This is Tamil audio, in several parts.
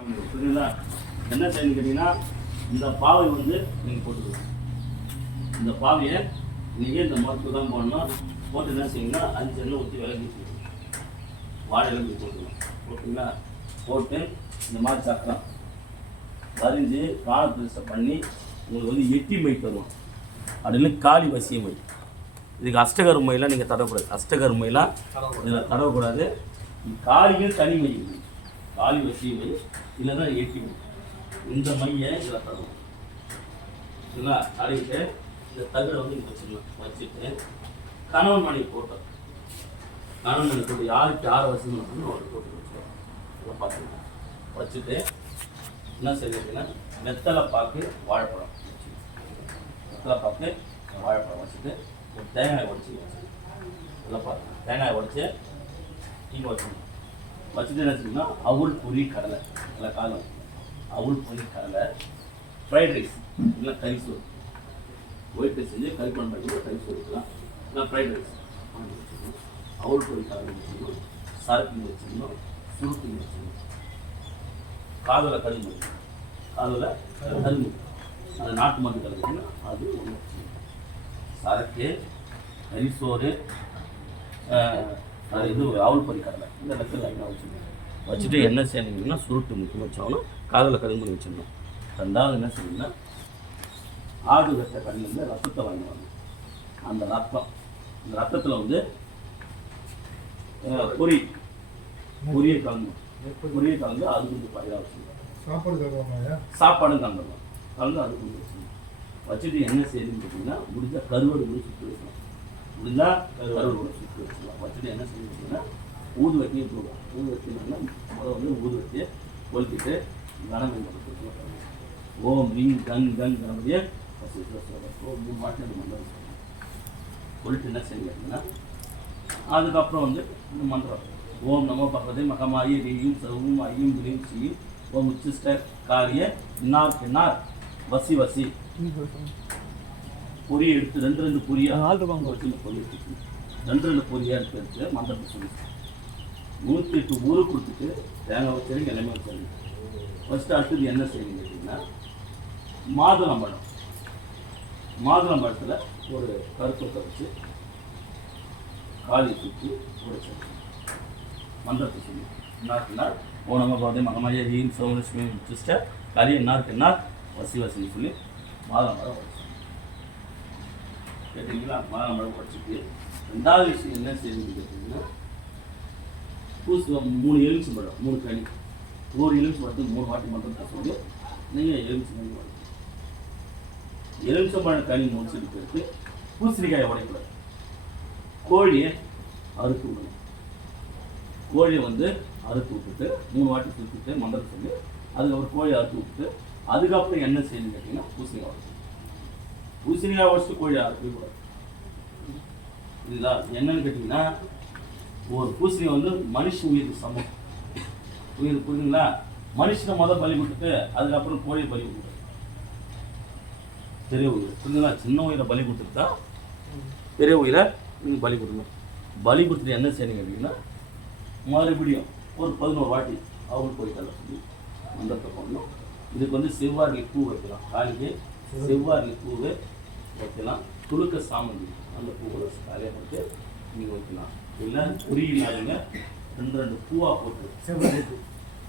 புரியுதுங்களா என்ன செய்யணும் கேட்டிங்கன்னா இந்த பாவை வந்து நீங்கள் போட்டுக்கலாம் இந்த பாவையை நீங்கள் இந்த மரத்துக்கு தான் போடணும். போட்டு என்ன செய்யுங்கன்னா அஞ்சு எண்ணெய் ஊற்றி வச்சுக்கணும் வாழை இலங்கி போட்டுக்கலாம் ஓகேங்களா? போட்டு இந்த மாதிரி சக்கரம் வரிஞ்சு காலப்பிரசை பண்ணி உங்களுக்கு வந்து எட்டி மை தருவோம். அப்படின்னு காளி வசிய மை. இதுக்கு அஷ்டகர் மையெல்லாம் நீங்கள் தடவக்கூடாது. அஷ்டகர் மையெல்லாம் இதில் தடவக்கூடாது. காளிகள் தனி மை. காலி காளி வசிய மை இல்லைன்னா எட்டி இந்த மையை இதில் தடவும் சரிங்களா? தடவிட்டு இந்த தகடை வந்து இங்கே வச்சுக்கலாம் வச்சுட்டு கணவன் மனைவி போட்டோம் கணவன் மனைவி போட்டு யாருக்கு யார் வசதி பண்ணணும் அவருக்கு போட்டு வச்சுருவோம் இதை பார்த்துக்கலாம். வச்சுட்டு என்ன செய்யுதுன்னா வெத்தலை பாக்கு வாழைப்பழம் வெத்தலை பாக்கு வாழைப்பழம் வச்சுட்டு ஒரு தேங்காய் உடச்சி நல்லா பார்த்து தேங்காய் உடச்சி இங்கே வச்சுக்கணும். வச்சுட்டு என்ன செய்யணும்னா அவுள் பொரி கடலை நல்லா காலம் அவுள் பொரி கடலை ஃப்ரைட் ரைஸ் இல்லை கறி சோறு ஒயிட் ரைஸ் செஞ்சு கறி குழம்பு கறி சோறு வைக்கலாம் இல்லை ஃப்ரைட் ரைஸ் அவுள் பொரி கடலை வச்சுக்கணும் சரக்கு வச்சுக்கணும் சுருக்கு வச்சுக்கணும் காதில் கரும்பு காதல கரும்பு அந்த நாட்டு மருந்து கரும்புன்னா அது ஒன்று சரக்கு கறி சோறு அது இது அவல் பொரி கடலை. இந்த இடத்துல லைனாக வச்சுக்கணும் வச்சுட்டு என்ன செய்யணுங்கன்னா சுருட்டு முக்கியம் வச்சாலும் காதில் கரும்பு வச்சிடணும். ரெண்டாவது என்ன செய்யணும்னா ஆடு வெட்ட கண்ணிலேருந்து ரத்தத்தை வாங்கி வரணும். அந்த ரத்தம். இந்த ரத்தத்தில் வந்து பொரி பொரியை கலந்து. பொரியை கலந்து அது கொஞ்சம் பயிராக வச்சுக்கணும் சாப்பாடு சாப்பாடும் கலந்துடலாம் கலந்து அது கொஞ்சம் வச்சுட்டு என்ன செய்யுதுன்னு பார்த்தீங்கன்னா முடிஞ்சால் கருவாடு கூட சுற்றி வைக்கலாம் முடிஞ்சால் கருவாடு சுற்றி வச்சுக்கலாம். வச்சுட்டு என்ன செய்யணும் பார்த்தீங்கன்னா ஊது ஊதுவத்தினா போடுவோம் முதல்ல வந்து ஊதுவத்தியை கொளுத்திட்டு மட்டும் ஓம் ரீங் கங் கங் கணபதிய ஓம் மூணு மாட்டு அந்த மந்திரம் கொளுத்து என்ன செய்யுங்கன்னா அதுக்கப்புறம் வந்து இந்த மந்திரம். ஓம் நமோ பகவதே மகமாயி ரீயும் சவும் ஐயும் கிரீம் செய்யும். ஓம் உச்சிஷ்ட காரிய இன்னார் பின்னார் வசி வசி. பொரிய எடுத்து ரெண்டு ரெண்டு பொரியா வச்சு பொரி எடுத்து ரெண்டு ரெண்டு பொரியா எடுத்து எடுத்து மந்திரத்தை சொல்லி நூற்றி எட்டு ஊரு கொடுத்துட்டு தேங்காய் வச்சுருங்க எல்லாமே வச்சுருங்க ஃபஸ்ட்டு அடுத்தது என்ன செய்யுங்க கேட்டிங்கன்னா மாதுளம்பழம் மாதுளம்பழத்தில் ஒரு கருப்பத்தை வச்சு காலி சுற்றி உடைச்சு மந்திரத்தை சொல்லி இன்னாருக்கு நாள் ஓ நம்ம பார்த்தே மகமாய ஹீம் சோமலட்சுமி சிஸ்டர். கரிய இன்னாருக்கு நாள் வசி வசின்னு சொல்லி மாதுளம்பழம் உடைச்சு கேட்டீங்களா? மழை உடைச்சிட்டு ரெண்டாவது விஷயம் என்ன செய்யணும்னு கேட்டிங்கன்னா பூசுவம் மூணு எலுமிச்சு பழம் மூணு கனி. ஒரு எலுமிச்சு பழத்துக்கு மூணு வாட்டி மட்டும் தான் சொல்லி நீங்கள் எலுமிச்சம் கனி உடைக்கணும் எலுமிச்சம்பழம் கனி முடிச்சுட்டு பிறகு பூசணிக்காயை உடைக்கூடாது கோழியை அறுத்து விடணும். கோழியை வந்து அறுத்து விட்டுட்டு மூணு வாட்டி சுற்றிட்டு மந்திரம் சொல்லி அதுக்கப்புறம் கோழியை அறுத்து விட்டுட்டு அதுக்கப்புறம் என்ன செய்யணும்னு கேட்டிங்கன்னா பூசணிக்காய் உடைக்கணும் பூசணிக்காய் உடச்சிட்டு கோழி ஆரம்பிக்கூடாது இதுதான் என்னன்னு கேட்டிங்கன்னா ஒரு பூசணி வந்து மனுஷ உயிருக்கு சமம். உயிர் புரியுதுங்களா? மனுஷனை மொதல் பலி கொடுத்துட்டு அதுக்கப்புறம் கோழியை பலி கொடுத்து பெரிய உயிர். புரியுதுங்களா? சின்ன உயிரை பலி கொடுத்துட்டு தான் பெரிய உயிரை நீங்கள் பலி கொடுக்கணும் பலி கொடுத்துட்டு என்ன செய்யணும் கேட்டிங்கன்னா மறுபடியும் ஒரு பதினோரு வாட்டி அவங்க போய் சொல்லி மந்திரத்தை பண்ணணும். இதுக்கு வந்து செவ்வாரி பூ வைக்கலாம். காலிக்கு செவ்வாரி பூவு வைக்கலாம். துளுக்க சாமந்தி அந்த பூவை காலையாக போட்டு நீங்கள் வைக்கலாம். இல்லை பொரி இல்லாதவங்க ரெண்டு ரெண்டு பூவாக போட்டு செவ்வாரி பூ.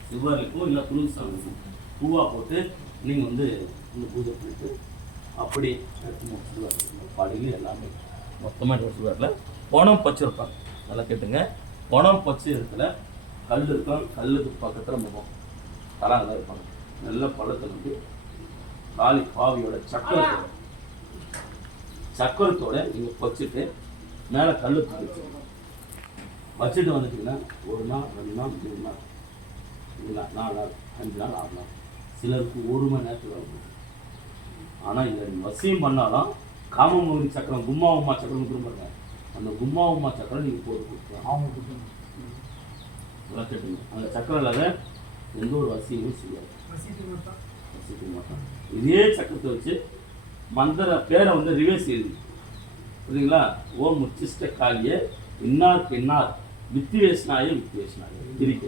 செவ்வாரி பூ இல்லை துளுக்கு சாமந்தி பூவாக போட்டு நீங்கள் வந்து இந்த பூஜை பண்ணிட்டு அப்படி எடுத்து பாடியில் எல்லாமே மொத்தமாக எடுத்துவாரில் பணம் பச்சை இருப்பாங்க நல்லா கேட்டுங்க. பணம் பச்சை இடத்துல கல் இருக்கும் கல்லுக்கு பக்கத்தில் முகம் தலாங்க இருப்பாங்க. நல்ல பழத்தில் வந்து காலி பாவியோட சக்கரத்தோட சக்கரத்தோட நீங்கள் வச்சுட்டு மேலே கல் தூக்கி வச்சுட்டு வந்துட்டீங்கன்னா ஒரு நாள் ரெண்டு நாள் மூணு நாள் மூணு நாள் நாலு நாள் அஞ்சு நாள் ஆறு நாள். சிலருக்கு ஒரு மணி நேரத்தில் வரும். ஆனால் இதை வசியம் பண்ணாலும் காமமோகினி சக்கரம் கும்மா உமா சக்கரம் திரும்புங்க அந்த கும்மா உமா சக்கரம் நீங்கள் போட்டு கொடுக்கலாம். கேட்டுங்க அந்த சக்கரம் இல்லாத எந்த ஒரு வசியமும் செய்யாது. வசிக்க மாட்டான் இதே சக்கரத்தை வச்சு மந்திர பேரை வந்து ரிவேஸ் எழுதி. புரியுதுங்களா? ஓம் உச்சிஷ்ட காலிய இன்னார் பின்னார் வித்திவேஷ்னாய வித்திவேஷ்னாய பிரிக்க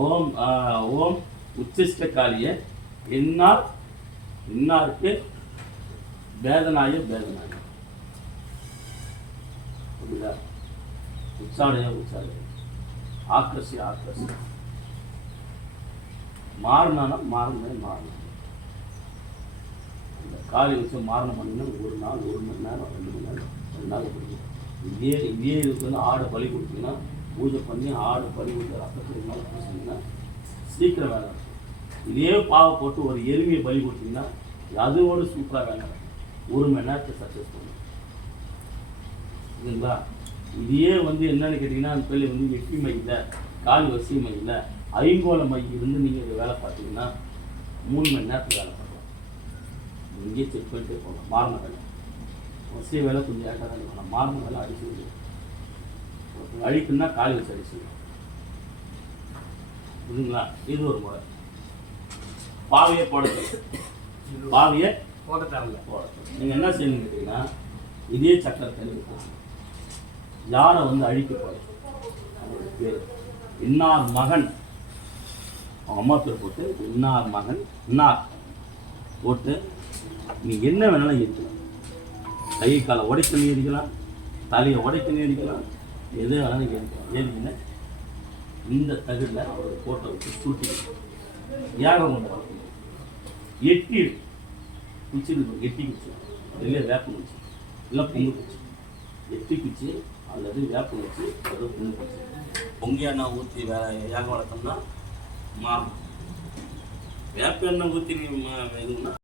ஓம் ஆ, ஓம் உச்சிஷ்ட காளிய இன்னார் இன்னாருக்கு வேதனாய வேதனாய புரியுதா? உச்சாடைய உச்சாடைய ஆக்கர்ஷி ஆக்கர்ஷி மாறினானா? மாறினே மாறணும். இந்த காளி வச்சு மாறணும் பண்ணினா ஒரு நாள் ஒரு மணி நேரம் ரெண்டு மணி நேரம் ரெண்டு நாள் பிடிக்கும் இதே இதே இதுக்கு வந்து ஆடை பலி கொடுத்தீங்கன்னா பூஜை பண்ணி ஆடு பலி கொடுத்து ரத்தத்துக்கு மேலே பூசிங்கன்னா சீக்கிரம் வேலை இதே பாவை போட்டு ஒரு எருமையை பலி கொடுத்தீங்கன்னா அதோட சூப்பராக வேலை ஒரு மணி நேரத்தை சக்ஸஸ் பண்ணும். சரிங்களா இதையே வந்து என்னன்னு கேட்டிங்கன்னா அந்த பிள்ளை வந்து வெற்றி மை இல்லை கால் வசி இல்லை ஐங்கோல மை இருந்து நீங்கள் வேலை பார்த்தீங்கன்னா மூணு மணி நேரத்துக்கு வேலை பார்க்கலாம். இங்கேயே செக் பண்ணிட்டே போகலாம். மாறின வேலை. வசிய வேலை கொஞ்சம் ஏட்டாக தான் இருக்கும். மாறின வேலை அடிச்சு அழிக்குன்னா கால் வச்சு அடிச்சு புரியுங்களா இது ஒரு முறை. பாவையை போட பாவையை போட தேவையில்ல போடணும் நீங்கள் என்ன செய்யணும்னு கேட்டிங்கன்னா இதே சக்கரை தண்ணி ஊத்தணும். யாரை வந்து அழிக்க பேர். இன்னார் மகன். அவங்க அம்மா பேர் போட்டு இன்னார் மகன் இன்னார். போட்டு நீ என்ன வேணாலும் இருக்கலாம் கை காலை உடைக்கணும் எரிக்கலாம் தலையை உடைக்கணும் எரிக்கலாம் எது வேணாலும் இருக்கலாம் எரிக்கின்னு இந்த தகுதியில் அவர் போட்டோ வச்சு சூட்டி யாகம் கொண்டு வரணும். எட்டி குச்சி எட்டி குச்சி. இல்லை வேப்ப குச்சி. இல்லை பொங்கு குச்சி. எட்டி குச்சி அல்லது வேப்பம் குச்சி அல்லது பொங்கு குச்சி. பொங்கி நான் ஊற்றி வே யாகம் வளர்த்தோம்னா மாறும். வேப்ப எண்ணெய் ஊற்றி நீ இதுன்னா?